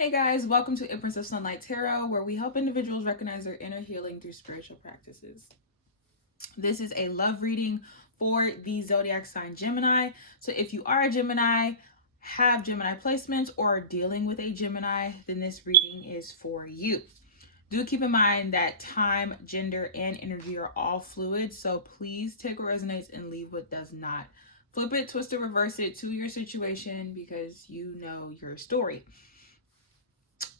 Hey guys, welcome to Empress of Sunlight Tarot, where we help individuals recognize their inner healing through spiritual practices. This is a love reading for the zodiac sign Gemini. So if you are a Gemini, have Gemini placements, or are dealing with a Gemini, then this reading is for you. Do keep in mind that time, gender, and energy are all fluid, so please take what resonates and leave what does not. Flip it, twist it, reverse it to your situation because you know your story.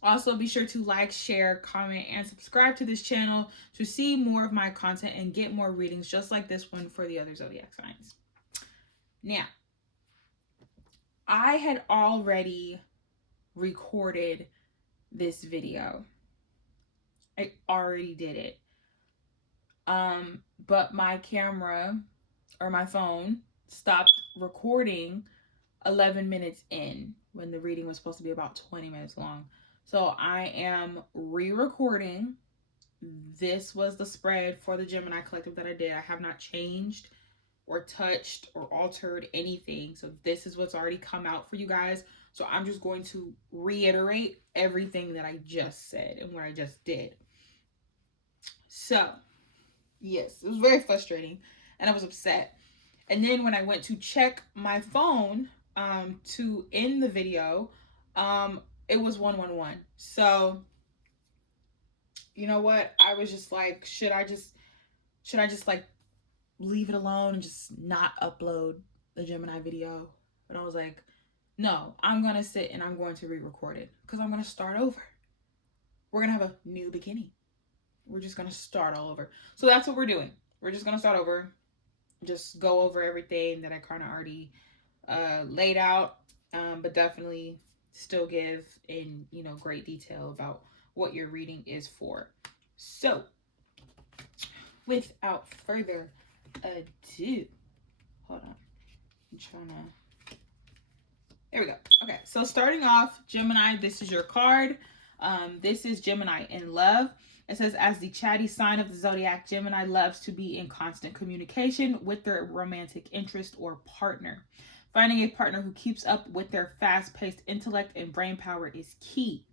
Also, be sure to like, share, comment, and subscribe to this channel to see more of my content and get more readings just like this one for the other zodiac signs. Now, I had already recorded this video. I already did it. But my camera or my phone stopped recording 11 minutes in when the reading was supposed to be about 20 minutes long. So I am re-recording. This was the spread for the Gemini collective that I did. I have not changed or touched or altered anything. So this is what's already come out for you guys. So I'm just going to reiterate everything that I just said and what I just did. So, yes, it was very frustrating and I was upset. And then when I went to check my phone to end the video, it was 111. So, you know what? I was just like, should I just like leave it alone and just not upload the Gemini video? But I was like, no, I'm gonna sit and I'm going to re-record it because I'm gonna start over. We're gonna have a new beginning. We're just gonna start all over. So that's what we're doing. We're just gonna start over. Just go over everything that I kind of already laid out, but definitely still give in great detail about what your reading is for. So without further ado, hold on, I'm trying to, there we go. Okay, so starting off, Gemini, this is your card. This is Gemini in love. It says, as the chatty sign of the zodiac, Gemini loves to be in constant communication with their romantic interest or partner. Finding a partner who keeps up with their fast-paced intellect and brain power is key.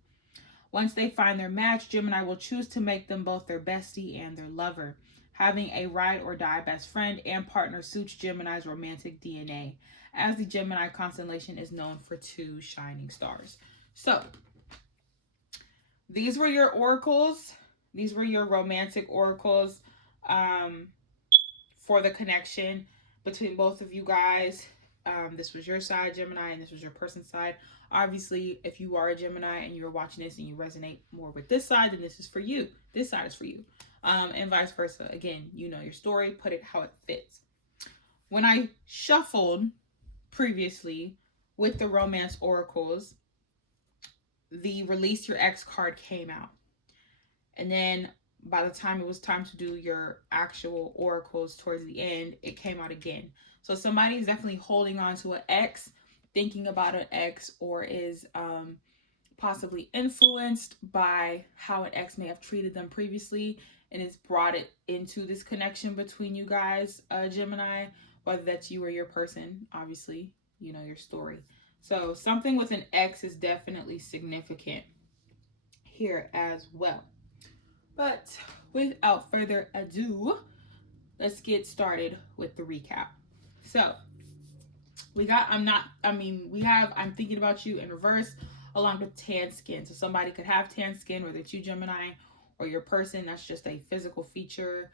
Once they find their match, Gemini will choose to make them both their bestie and their lover. Having a ride or die best friend and partner suits Gemini's romantic DNA, as the Gemini constellation is known for two shining stars. So, these were your oracles. These were your romantic oracles for the connection between both of you guys. This was your side, Gemini, and this was your person's side. Obviously, if you are a Gemini and you're watching this and you resonate more with this side, then this is for you. This side is for you. And vice versa. Again, you know your story. Put it how it fits. When I shuffled previously with the romance oracles, the release your ex card came out. And then by the time it was time to do your actual oracles towards the end, it came out again. So somebody is definitely holding on to an ex, thinking about an ex, or is possibly influenced by how an ex may have treated them previously, and it's brought it into this connection between you guys, Gemini, whether that's you or your person. Obviously, you know your story. So something with an ex is definitely significant here as well. But without further ado, let's get started with the recap. So we got I'm thinking about you in reverse, along with tan skin. So somebody could have tan skin, whether it's you, Gemini, or your person. That's just a physical feature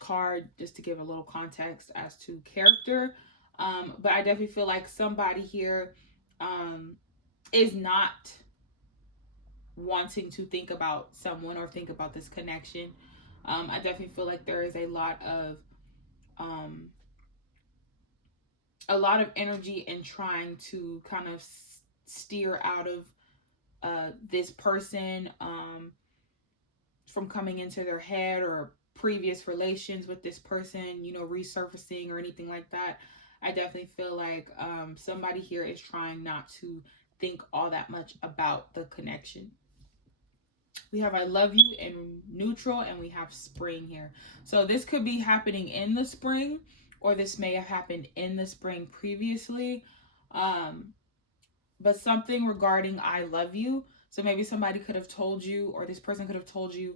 card, just to give a little context as to character. But I definitely feel like somebody here is not wanting to think about someone or think about this connection. I definitely feel like there is a lot of energy in trying to kind of steer out of this person from coming into their head, or previous relations with this person, resurfacing or anything like that. I definitely feel like somebody here is trying not to think all that much about the connection. We have I love you in neutral, and we have spring here. So this could be happening in the spring, or this may have happened in the spring previously. but something regarding I love you. So maybe somebody could have told you, or this person could have told you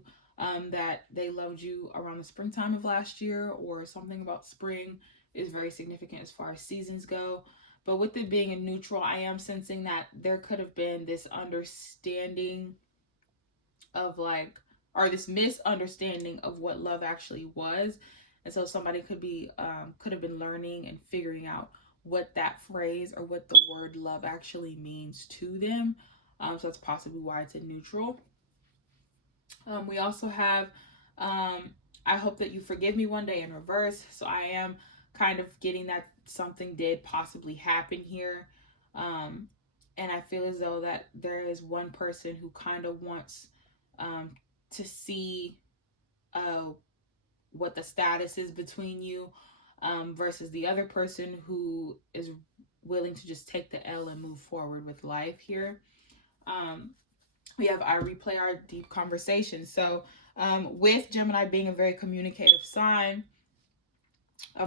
that they loved you around the springtime of last year, or something about spring is very significant as far as seasons go. But with it being a neutral, I am sensing that there could have been this understanding of like, or this misunderstanding of what love actually was. And so somebody could have been learning and figuring out what that phrase or what the word love actually means to them. So that's possibly why it's a neutral. We also have I hope that you forgive me one day in reverse. So I am kind of getting that something did possibly happen here. Um, and I feel as though that there is one person who kind of wants um, to see uh, what the status is between you, versus the other person who is willing to just take the L and move forward with life here. Um, we have our replay our deep conversation. So, with Gemini being a very communicative sign,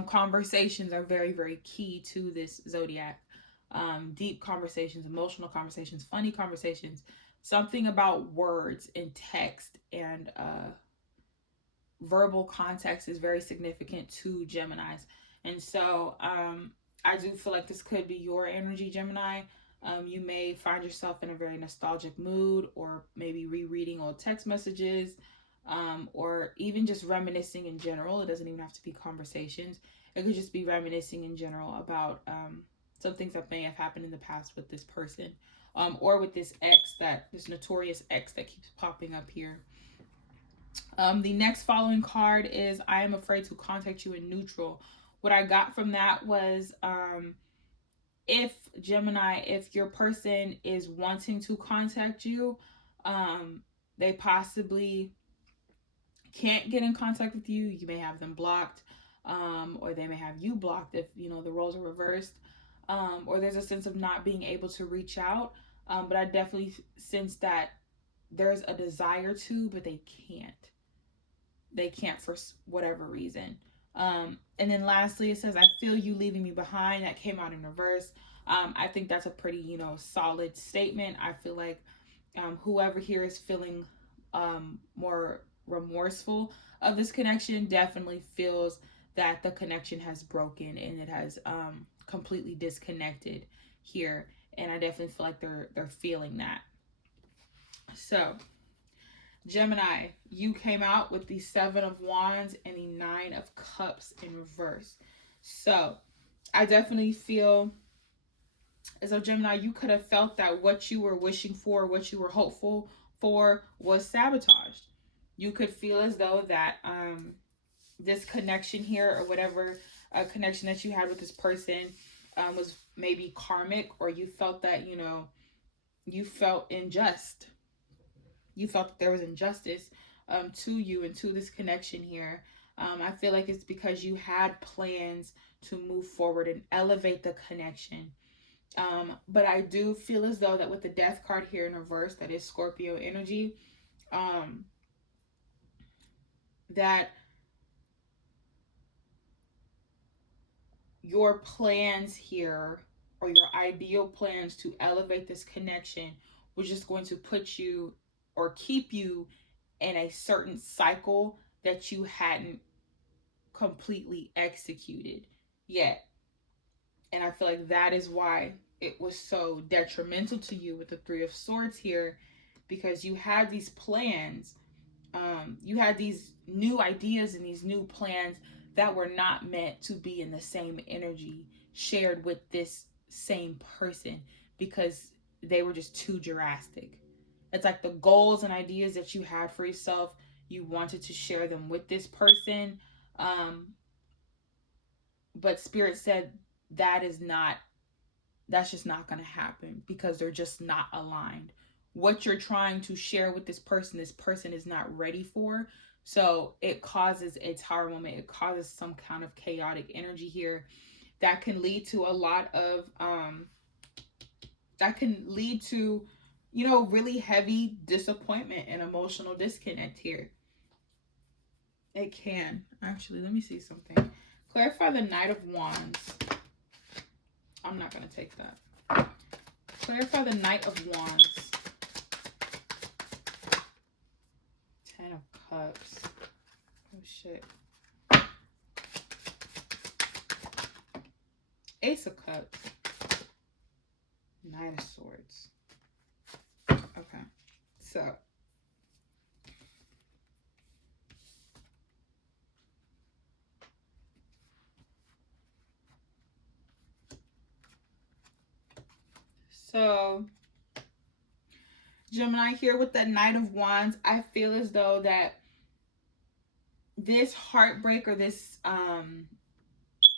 conversations are very, very key to this zodiac. Deep conversations, emotional conversations, funny conversations, something about words and text and verbal context is very significant to Geminis. And so I do feel like this could be your energy, Gemini. You may find yourself in a very nostalgic mood, or maybe rereading old text messages, or even just reminiscing in general. It doesn't even have to be conversations. It could just be reminiscing in general about some things that may have happened in the past with this person, or with this this notorious ex that keeps popping up here. The next following card is I am afraid to contact you in neutral. What I got from that was if Gemini, if your person is wanting to contact you, they possibly can't get in contact with you. You may have them blocked, or they may have you blocked if the roles are reversed, or there's a sense of not being able to reach out. But I definitely sense that there's a desire to, but they can't. They can't for whatever reason. And then lastly, it says, I feel you leaving me behind. That came out in reverse. I think that's a pretty, solid statement. I feel like whoever here is feeling more remorseful of this connection definitely feels that the connection has broken and it has completely disconnected here. And I definitely feel like they're feeling that. So Gemini, you came out with the Seven of Wands and the Nine of Cups in reverse. So I definitely feel as though, Gemini, you could have felt that what you were wishing for, what you were hopeful for, was sabotaged. You could feel as though that this connection here, or whatever connection that you had with this person, was maybe karmic, or you felt that, you felt unjust. You felt that there was injustice to you and to this connection here. I feel like it's because you had plans to move forward and elevate the connection. But I do feel as though that with the Death card here in reverse, that is Scorpio energy, that your plans here, or your ideal plans to elevate this connection, was just going to put you or keep you in a certain cycle that you hadn't completely executed yet. And I feel like that is why it was so detrimental to you with the Three of Swords here, because you had these plans, you had these new ideas and these new plans that were not meant to be in the same energy shared with this same person, because they were just too drastic. It's like the goals and ideas that you had for yourself, you wanted to share them with this person, but Spirit said that's just not going to happen, because they're just not aligned. What you're trying to share with this person is not ready for. So it causes a tower moment. It causes some kind of chaotic energy here that can lead to a lot of really heavy disappointment and emotional disconnect here. It can. Actually, let me see something. Clarify the Knight of Wands. I'm not going to take that. Clarify the Knight of Wands. Ten of Cups. Oh, shit. Ace of Cups. Knight of Swords. Okay. So. So, Gemini, here with the Knight of Wands, I feel as though that this heartbreak or this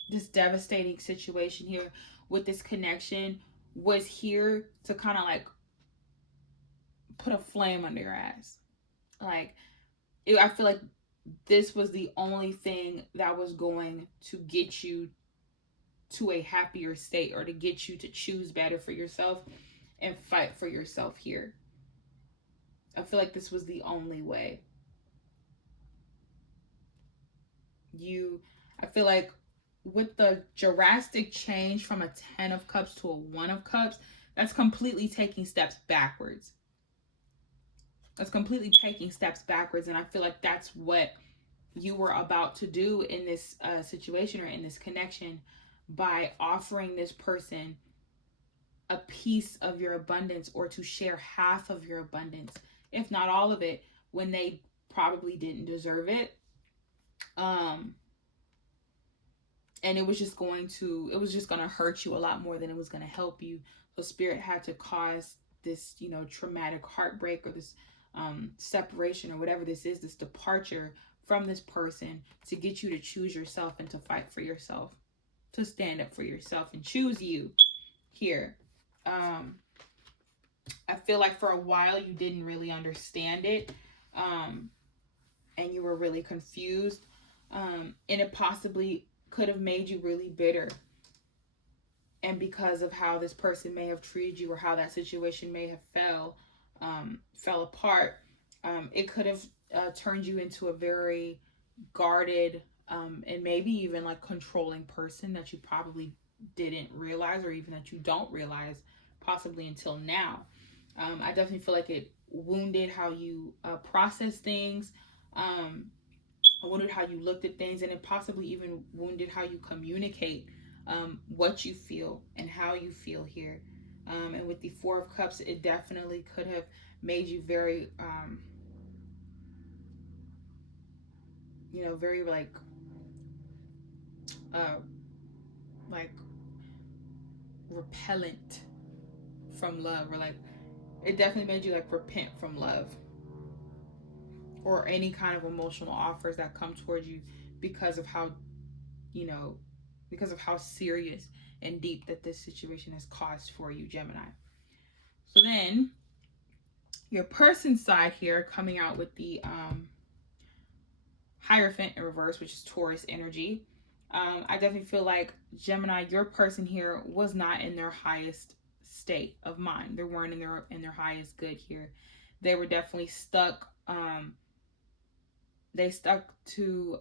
this devastating situation here with this connection was here to kind of like put a flame under your ass. Like, I feel like this was the only thing that was going to get you to a happier state, or to get you to choose better for yourself and fight for yourself here. I feel like this was the only way. I feel like with the drastic change from a 10 of Cups to a 1 of Cups, that's completely taking steps backwards. That's completely taking steps backwards. And I feel like that's what you were about to do in this situation or in this connection, by offering this person a piece of your abundance, or to share half of your abundance, if not all of it, when they probably didn't deserve it. And it was just going to hurt you a lot more than it was going to help you. So Spirit had to cause this, traumatic heartbreak, or this separation, or whatever this is, this departure from this person, to get you to choose yourself and to fight for yourself, to stand up for yourself and choose you here. I feel like for a while you didn't really understand it, and you were really confused, and it possibly could have made you really bitter. And because of how this person may have treated you, or how that situation may have fell apart, it could have turned you into a very guarded, and maybe even like controlling person that you probably didn't realize, or even that you don't realize possibly until now. I definitely feel like it wounded how you process things, wounded how you looked at things, and it possibly even wounded how you communicate what you feel and how you feel here. And with the Four of Cups, it definitely could have made you very, very like repellent from love, or like it definitely made you like repent from love, or any kind of emotional offers that come towards you, because of how serious and deep that this situation has caused for you, Gemini. So then your person's side here, coming out with the Hierophant in reverse, which is Taurus energy. I definitely feel like, Gemini, your person here was not in their highest state of mind. They weren't in their highest good here. They were definitely stuck. They stuck to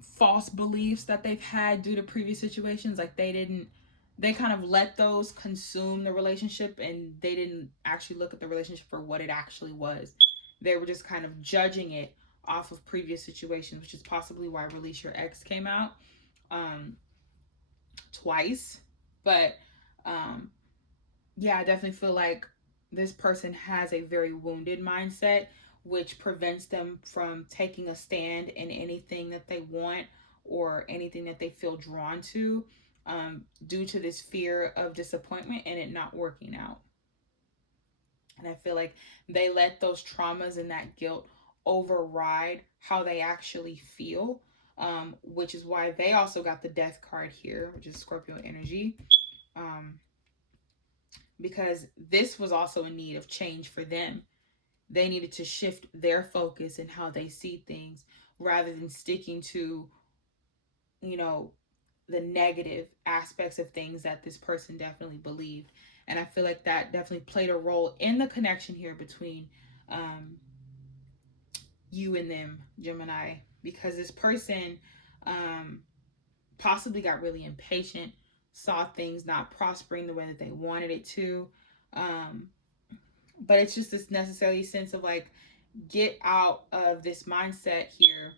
false beliefs that they've had due to previous situations. Like they kind of let those consume the relationship, and they didn't actually look at the relationship for what it actually was. They were just kind of judging it off of previous situations, which is possibly why Release Your Ex came out twice. But yeah, I definitely feel like this person has a very wounded mindset, which prevents them from taking a stand in anything that they want, or anything that they feel drawn to, due to this fear of disappointment and it not working out. And I feel like they let those traumas and that guilt override how they actually feel, which is why they also got the Death card here, which is Scorpio energy. Because this was also in need of change for them. They needed to shift their focus and how they see things, rather than sticking to, the negative aspects of things that this person definitely believed. And I feel like that definitely played a role in the connection here between you and them, Gemini, because this person Possibly got really impatient, saw things not prospering the way that they wanted it to. Um, but it's just this necessary sense of like, get out of this mindset here,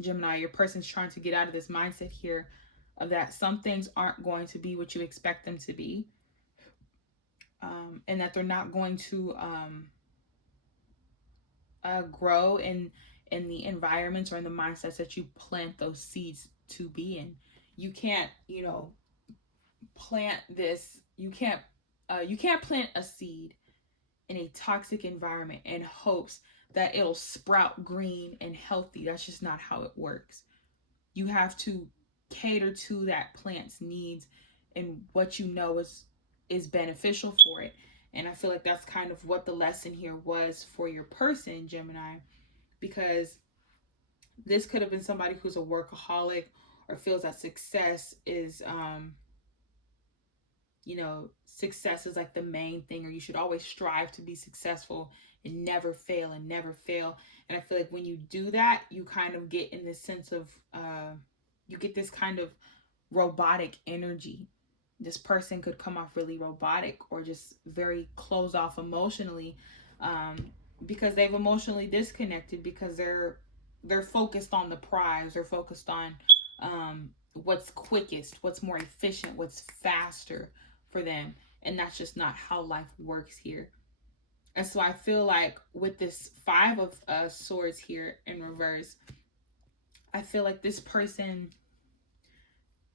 Gemini. Your person's trying to get out of this mindset here of that some things aren't going to be what you expect them to be, and that they're not going to grow in the environments or in the mindsets that you plant those seeds to be in. You can't, plant this. You can't plant a seed in a toxic environment in hopes that it'll sprout green and healthy. That's just not how it works. You have to cater to that plant's needs and what you know is beneficial for it. And I feel like that's kind of what the lesson here was for your person, Gemini, because this could have been somebody who's a workaholic or feels that success is success is like the main thing, or you should always strive to be successful and never fail and never fail. And I feel like when you do that, you kind of get in this sense of you get this kind of robotic energy. This person could come off really robotic or just very closed off emotionally, because they've emotionally disconnected, because they're focused on the prize. They're focused on what's quickest, what's more efficient, what's faster for them. And that's just not how life works here. And so I feel like with this Five of Swords here in reverse, I feel like this person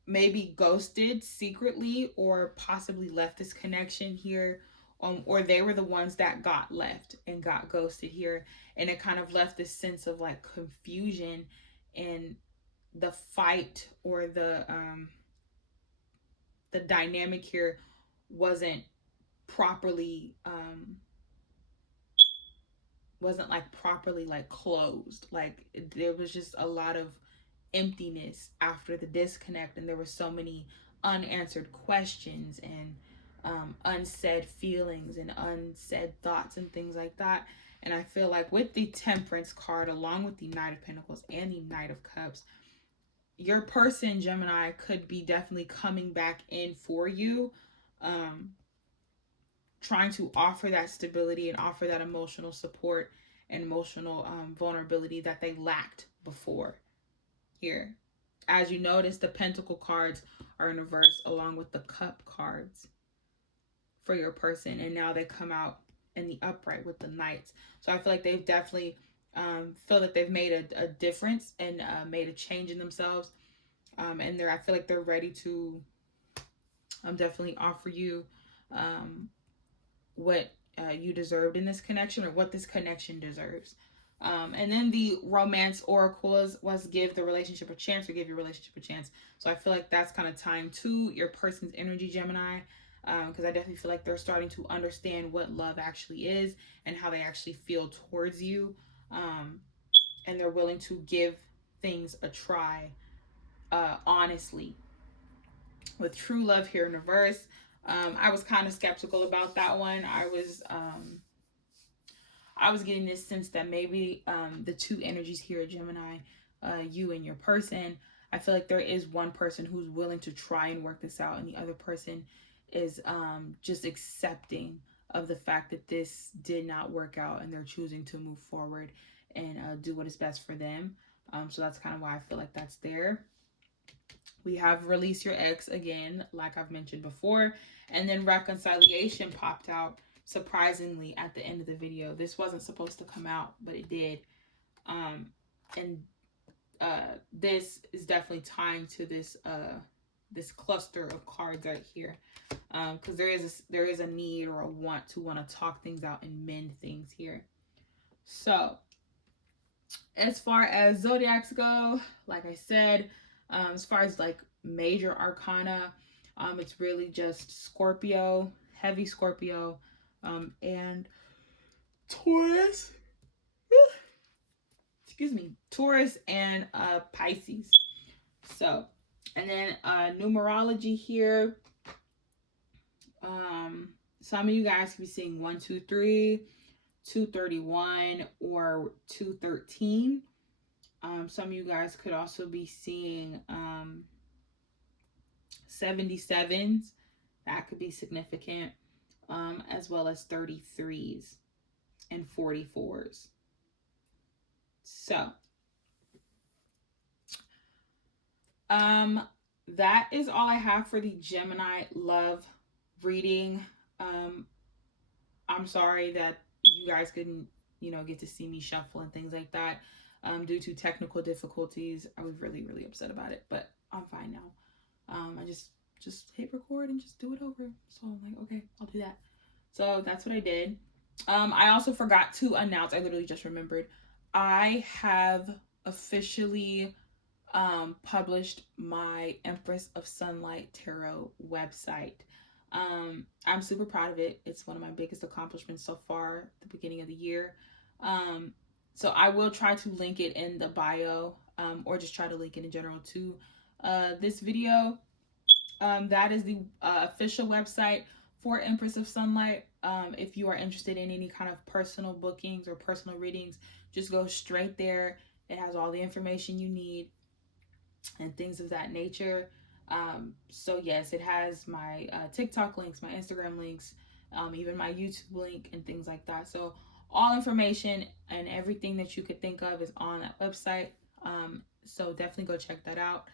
maybe ghosted secretly or possibly left this connection here, or they were the ones that got left and got ghosted here, and it kind of left this sense of like confusion, and the fight or the dynamic here wasn't properly closed. Like there was just a lot of emptiness after the disconnect, and there were so many unanswered questions and unsaid feelings and unsaid thoughts and things like that. And I feel like with the Temperance card, along with the Knight of Pentacles and the Knight of Cups, your person, Gemini, could be definitely coming back in for you, trying to offer that stability and offer that emotional support and emotional vulnerability that they lacked before here. As you notice, the Pentacle cards are in reverse along with the Cup cards for your person, and now they come out in the upright with the Knights. So I feel like they've definitely feel that they've made a difference and made a change in themselves, and I feel like they're ready to definitely offer you what you deserved in this connection, or what this connection deserves. And then the Romance Oracle was give the relationship a chance, or give your relationship a chance. So I feel like that's kind of tying to your person's energy, Gemini, because I definitely feel like they're starting to understand what love actually is and how they actually feel towards you, and they're willing to give things a try, honestly. With True Love here in reverse, I was kind of skeptical about that one. I was getting this sense that maybe the two energies here, Gemini, you and your person, I feel like there is one person who's willing to try and work this out, and the other person is just accepting of the fact that this did not work out, and they're choosing to move forward and do what is best for them. So that's kind of why I feel like that's there. We have Release Your Ex again, like I've mentioned before, and then Reconciliation popped out surprisingly at the end of the video. This wasn't supposed to come out, but it did. And this is definitely tying to this cluster of cards right here, because there is a need or a want to talk things out and mend things here. So as far as zodiacs go, like I said, as far as like major arcana, it's really just Scorpio, heavy Scorpio, and Taurus. Excuse me, Taurus and Pisces. So, and then numerology here. Some of you guys can be seeing 1, 2, 3, 231, or 213. Some of you guys could also be seeing 77s. That could be significant. As well as 33s and 44s. So, that is all I have for the Gemini love reading. I'm sorry that you guys couldn't, get to see me shuffle and things like that. Due to technical difficulties, I was really, really upset about it, but I'm fine now. I just hit record and just do it over. So I'm like, okay, I'll do that. So that's what I did. I also forgot to announce, I literally just remembered, I have officially published my Empress of Sunlight Tarot website. I'm super proud of it. It's one of my biggest accomplishments so far at the beginning of the year. So I will try to link it in the bio, or just try to link it in general to this video. That is the official website for Empress of Sunlight. If you are interested in any kind of personal bookings or personal readings, just go straight there. It has all the information you need and things of that nature. So yes, it has my TikTok links, my Instagram links, even my YouTube link and things like that. So all information and everything that you could think of is on that website. So definitely go check that out.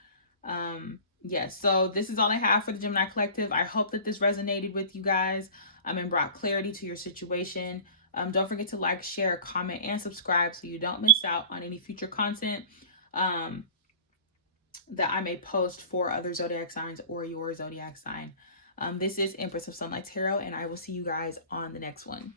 Yes, so this is all I have for the Gemini Collective. I hope that this resonated with you guys and brought clarity to your situation. Don't forget to like, share, comment, and subscribe so you don't miss out on any future content that I may post for other zodiac signs or your zodiac sign. This is Empress of Sunlight Tarot, and I will see you guys on the next one.